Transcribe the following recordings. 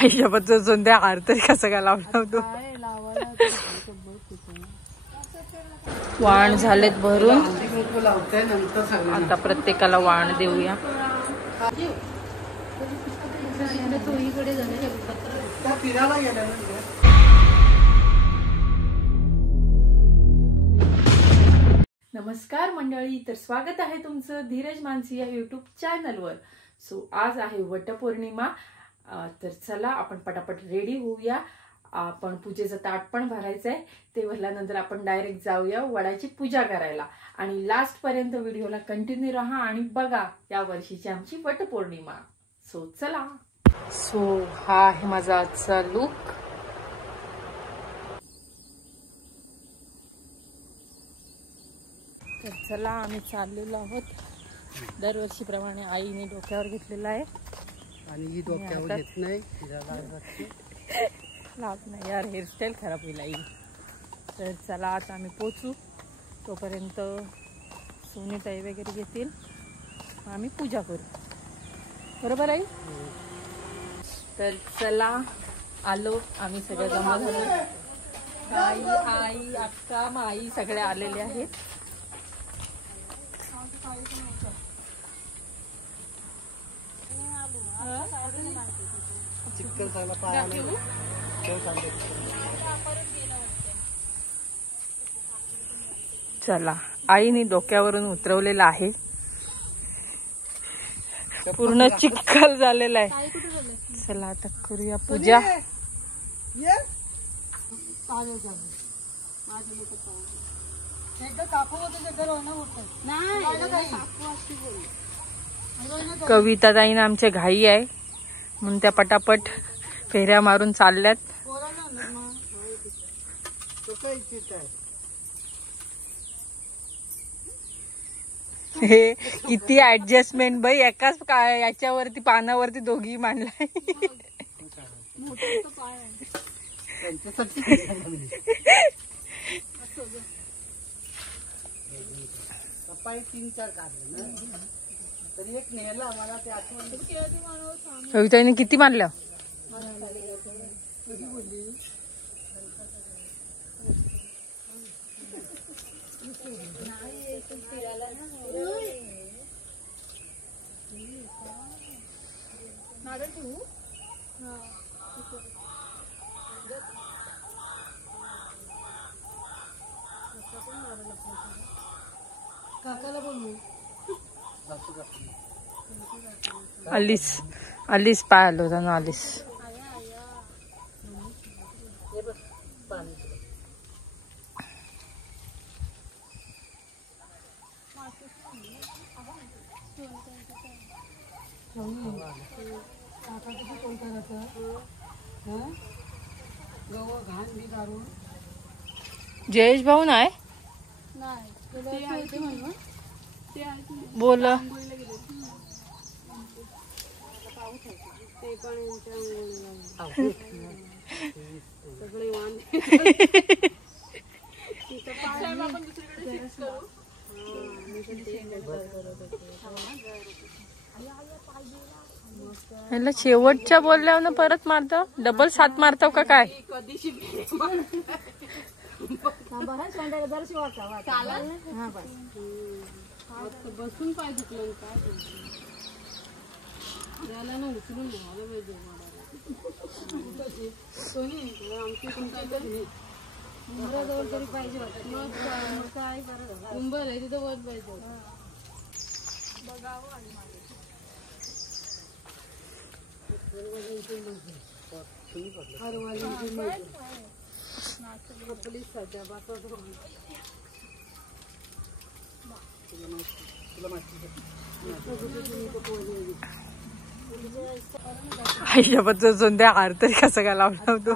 आईच्याबद्दल संध्या हार तरी कसं काय लावला होतो. वाण झालेत भरून, आता प्रत्येकाला वाण देऊया. नमस्कार मंडळी, तर स्वागत आहे तुमचं धीरज मानसी या यूट्यूब चॅनलवर. सो आज आहे वटपौर्णिमा. तर चला आपण पटापट रेडी होऊया. आपण पूजेचं ताट पण भरायचं आहे. ते भरल्यानंतर आपण डायरेक्ट जाऊया वडाची पूजा करायला. आणि लास्ट पर्यंत व्हिडिओला कंटिन्यू राहा आणि बघा या वर्षीची आमची वटपौर्णिमा. सो चला. सो हा आहे माझा आजचा लुक. तर चला आम्ही चाललेलो आहोत. दरवर्षीप्रमाणे आईने डोक्यावर घेतलेला आहे आणि ही डोक्यावर घेत नाही. लाज नाही यार, हेअरस्टाईल खराब होईल आई. तर चला आता आम्ही पोचू. तोपर्यंत सोनेताई वगैरे घेतील, आम्ही पूजा करू. बरोबर आई? तर चला आलो आम्ही, सगळे जमा झालो. आई आई अक्का माई सगळे आलेले आहेत. चला आईने डोक्यावरून उतरवलेला आहे. पूर्ण चिखल झालेला आहे. चला आता करूया पूजा. कविता ताईनं आमच्या घाई आहे म्हणून त्या पटापट फेऱ्या मारून चालल्यात. हे किती ऍडजस्टमेंट बाई, एकाच काय याच्यावरती पानावरती दोघी मांडलाय. कविताईने किती मारल्या? आलीस आलीस पाय आलो होता ना आलीस. जयेश भाऊ नाही बोल. ह्याला शेवटच्या बोलल्यावर ना परत मारतो. डबल 7 मारतो का काय? बसून पाय दुखलं काय याला ना उचलून आमची पाहिजे काय कुंभर आहे तिथं वर पाहिजे. आईच्याबद्दल संध्या हार तरी कसं काय लावला होतो.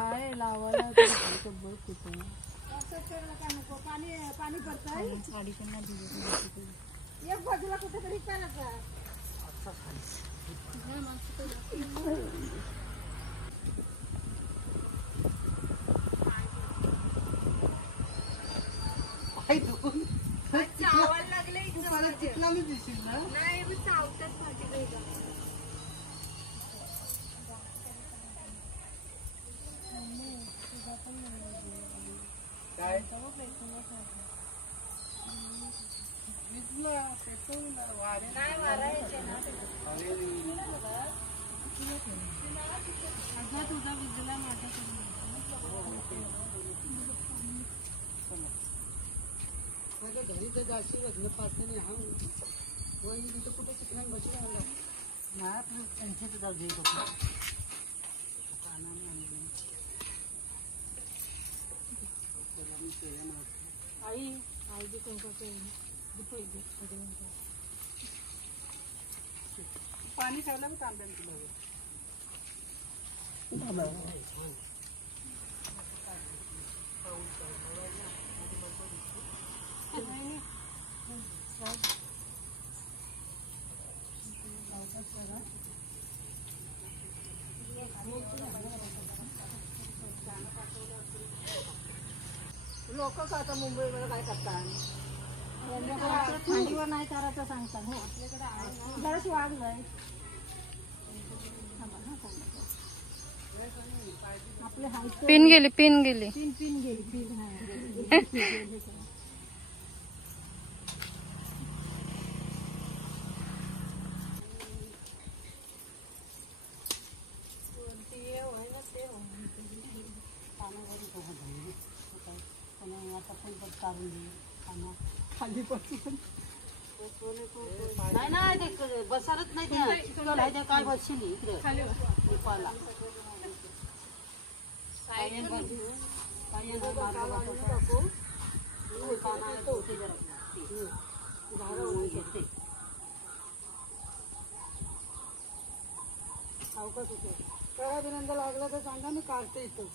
घरी तर जाशी लग्न पाहते नाही हा तिथं कुठं चिकन बसला नाही त्यांचे तर जाऊ दे आई आई बी पाणी खायला मी तांब्याने तुला लोक आता मुंबईमध्ये काय करतात थंडीवर नाही करायचं सांगतात हो जराशी वाढलंय आपले पिन गेली पिन गेली नाही बसारच नाही काय बसशील इकडे अवकाश होते काय विनंती लागला तर सांगा मी काढते इथं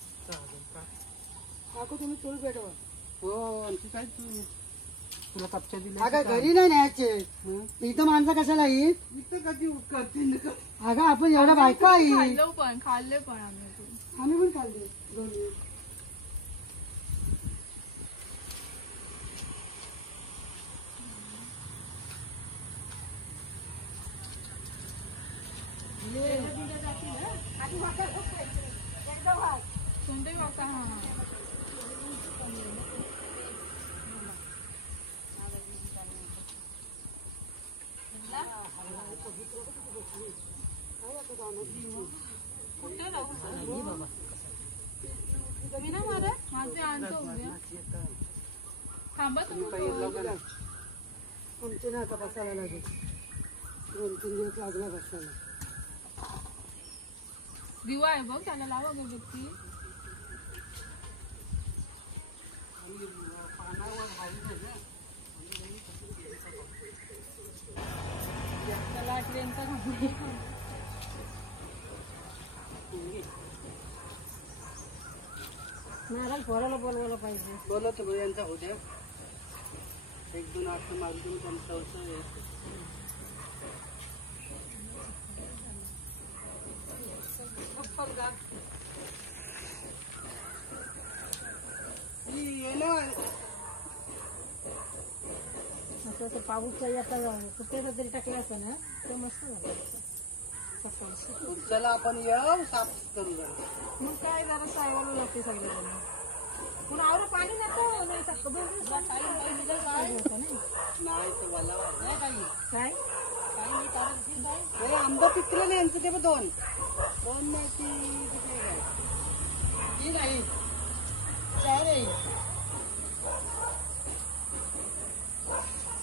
काकू तुम्ही चूल पेटवा हो आणखी काय तुला कपच्या दिल्या अगं घरी नाही न्यायचे इथं माणसं कशाला येईल इथं कधी करतील अगं आपण एवढ्या बायका खाल्ले पण आम्ही पण खाल्ले आमचे ना आता बसायला लागेल 2-3 दिवस लागला बसायला दिवा आहे बघ त्याला लावा अगरबत्ती नारळ फोडायला बोलवायला पाहिजे बोलवतो यांचा उद्या 1-2 आठ मारून त्यांचा असं पाऊसचा आता कुठे तरी टाकला असं ना तर मस्त चला आपण येऊ साफ करू मग काय जरा सायवाला लागते सगळ्यांना पण आवर पाणी नको नाही काय आंबा पिकलं नाही यांचं ते 2 नाही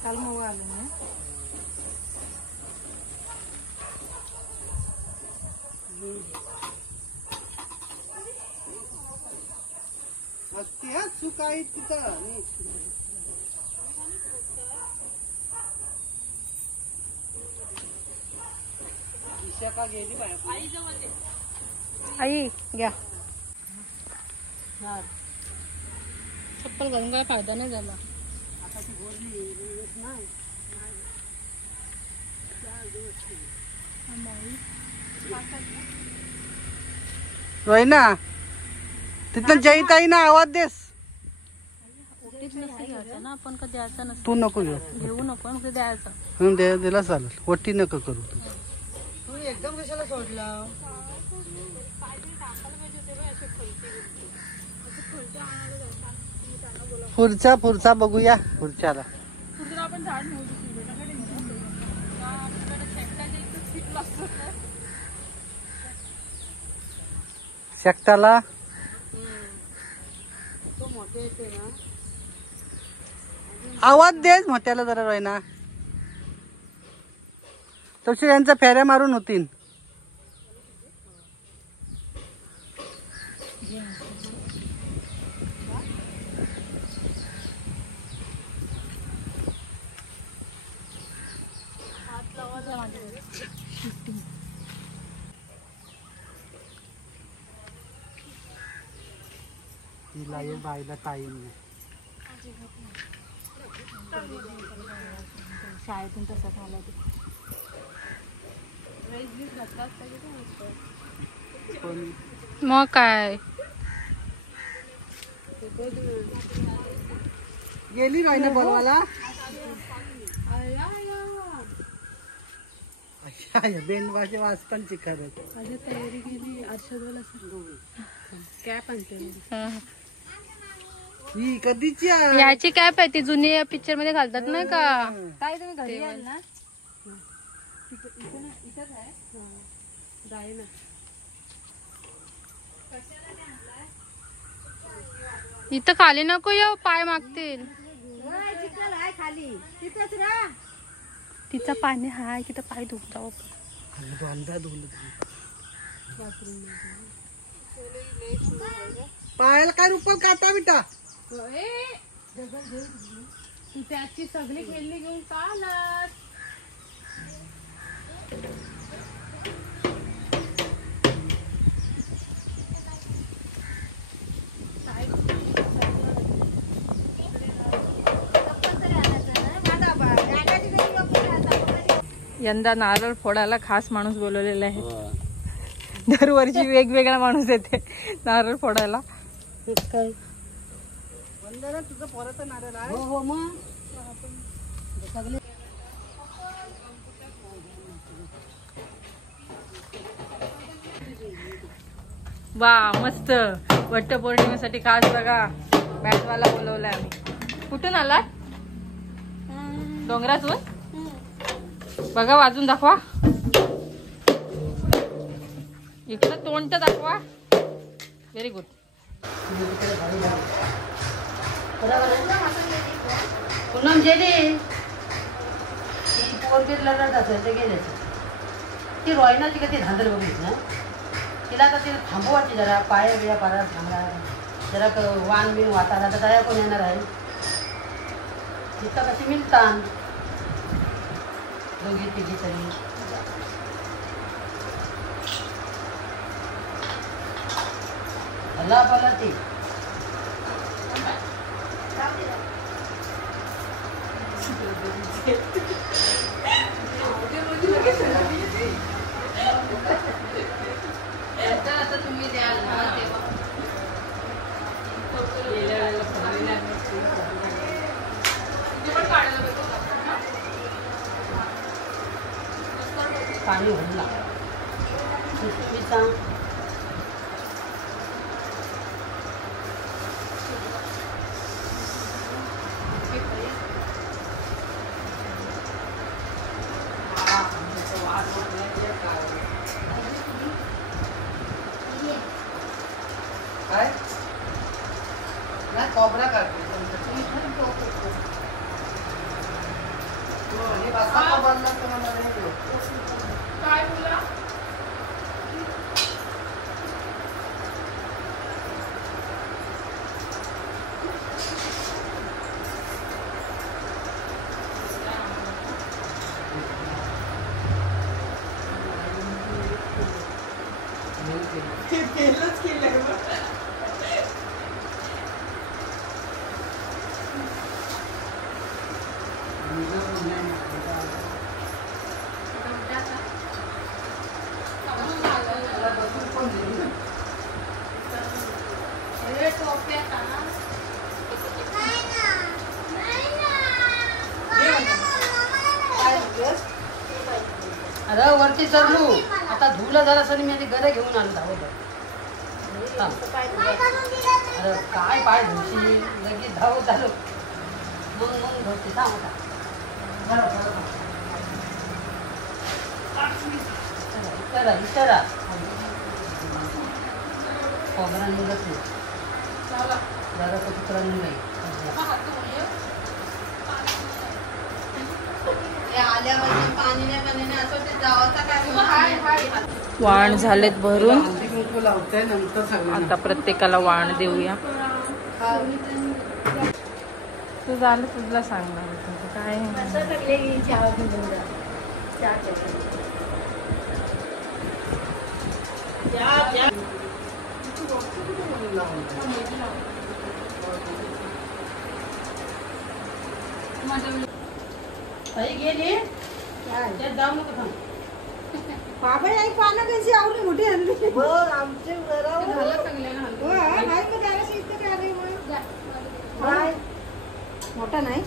काल मग आलं ना असते हा चूक आहे तिथं दिशा का गेली आई घ्या चप्पल घालून काय फायदा नाही झाला आता ती बोलली नाही होय ना तिथं जयताई ना आवाज देस वटीच नसते घ्यायचं ना आपण, का द्यायचा नसतं. तू नको घेऊ, घेऊ नको मग ते द्यायचं. दिला चालेल. वटी नको करू तू एकदम कशाला सोडला. पुढचा बघूया. पुढच्याला आपण झाड नेऊ शेकटाला आवाज देच मोठ्याला जरा रोयना, तसे यांच्या फेऱ्या मारून होतील. तिला ये बाईला टाईम नाही. शाळेतून तसं झालं मग काय. गेली राहिना बोलवाला. बेंडवाचे वाचतांची खरंच तयारी केली. अर्षदवाला कॅप आणते. ही कधीची आहे? याची कॅप आहे ती जुनी पिक्चर मध्ये घालतात ना का काय. तुम्ही घरी याल ना, इथं खाली नको येऊ, पाय मागतील. तिचा पाणी हाय तिथं पाय धुवून जाऊ. पायाला काय रुपये काटा बिटा. तू त्याची सगळी खेळणी घेऊन का आलास? यंदा नारळ फोडायला खास माणूस बोलवलेला आहे. दरवर्षी वेगवेगळा माणूस येते नारळ फोडायला. काय तुझं पोराचं नारळ आहे? हो मग वा मस्त. वटपौर्णिमेसाठी खास बघा बॅटवाला बोलवलाय आम्ही. कुठून आलात? डोंगरातून. बघा वाजून दाखवा. इकडं तोंड तर दाखवा. Very good. पूनम गेली. ती रोयनाची का ती धांदल बघितली ना, तिला तर तिला थांबवायची जरा. पाया बिया पारा थांबला जरा. वान बिन वाटा तर तया कोण येणार आहे. तिथं कशी मिळतात दोघी तिघी तरी. भला भला ती आता तुम्ही द्याल पाणी भरला काय ना कोबरा काढतो. काय बोला? अरे वरती चढलो आता धुला जरा सर मी आधी गरे घेऊन आलो धावत अरे काय पाय धुशी लगेच धावत झालो मग धुते थांब आता इतरा खोबरा निघत नाही जरा कुत्रा नाही वाण झालेत भरून आता प्रत्येकाला वाण देऊया. तू झालं तुला सांगणार काय गेली जाऊ नको बाबा आई पानं कशी आवडी मोठी आणली आमचे मोठा नाही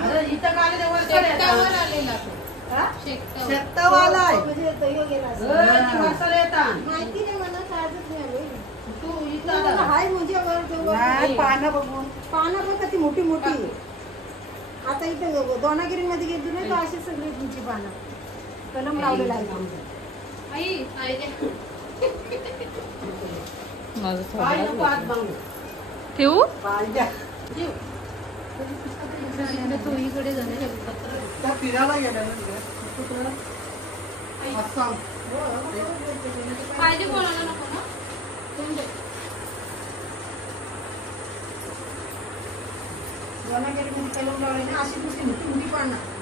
अरे इथं काय माहिती नाही मला साजच नाही हाय म्हणजे पानं बघून पानं बघ कधी मोठी मोठी आता इथे दोनागिरी मध्ये गेली नाही तर अशी सगळी तुमची पानं कलम लावलेला आहे ठेवू फिरायला गेला पाहिजे कोणाला नको ना दोनागिरी मध्ये कलम लावले ना अशी दुसरी मोठी मोठी पानं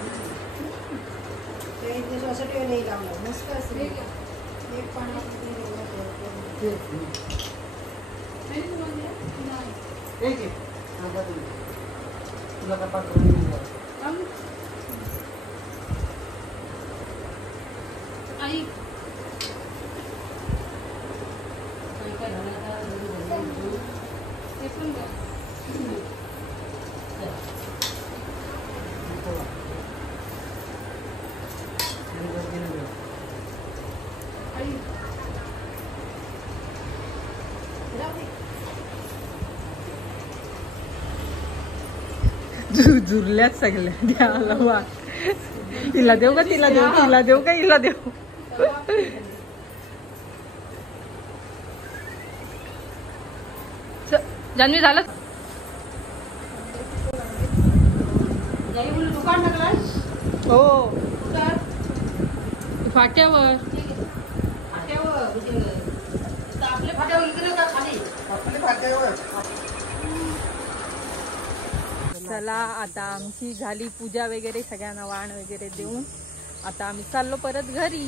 सोसायटी नाही लावलं मस्त असेल एक पानं तुला का पाठवून आई झुरल्यात सगळ्या द्याला वाट हिला देऊ का तिला देऊ तिला देऊ का हिला देऊ जान्हवी झालं दुकान टाकलं हो फाट्यावर आपल्या फाट्यावर इकडे का खाली आपल्या फाट्यावर चला आता आमची झाली पूजा वगैरे सगळ्यांना वाण वगैरे देऊन आता आम्ही चाललो परत घरी.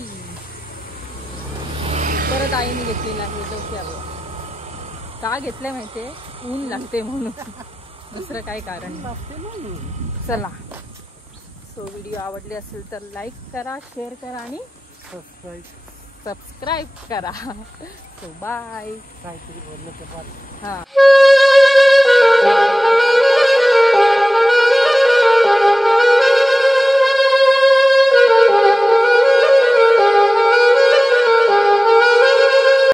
परत आईने घेतलेला आहे डोक्यावर का घेतलंय माहितीये ऊन लागते म्हणून दुसरं काय कारण नाही. चला सो व्हिडिओ आवडले असेल तर लाईक करा शेअर करा आणि सबस्क्राईब करा. So bye. काहीतरी बोललं तर हा